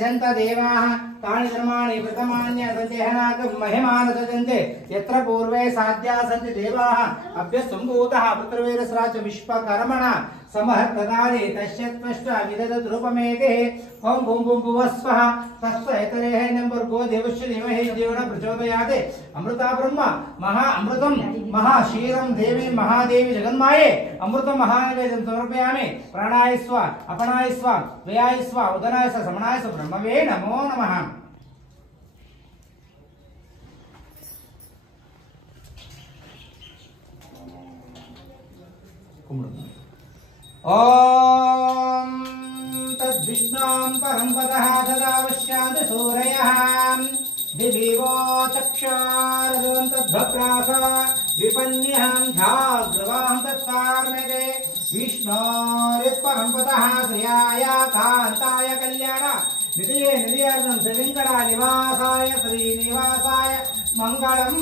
जंत देवाः तानि धर्माणि प्रथमान्य सन्देहनाकं महिमान सजन्ते यत्र पूर्वे साध्या सन्ति देवाः अभ्यसम्भूतः पुत्रवीरस्राच विश्वकर्मणा समहर्तदानि तस्यत्वष्ट विदधत् रूपमेते ओं भूं भूं भुवस्वः तस्य एतरेः नम्बर्गो देवस्य धीमहि देवना प्रचोदयाते अमृता ब्रह्म महा अमृतं महाशीरं देवी महादेवी जगन्माये अमृतं महानैवेद्यं समर्पयामि प्राणाय स्व अपनाय स्व व्ययाय स्व उदनाय स्व समनाय स्व ब्रह्मवे नमो नमः। ओम तद्विष्णां परमपदः सदावश्यान्ति सूरयः दिवीवो चक्षारदं तद्भक्रास विपन्यहं झाग्रवां तत्सारमेदे विष्णोरित्परमपदः श्रियाय कान्ताय कल्याण निधये निधयार्धं श्रीवेङ्कटा निवासाय श्रीनिवासाय मङ्गलम्।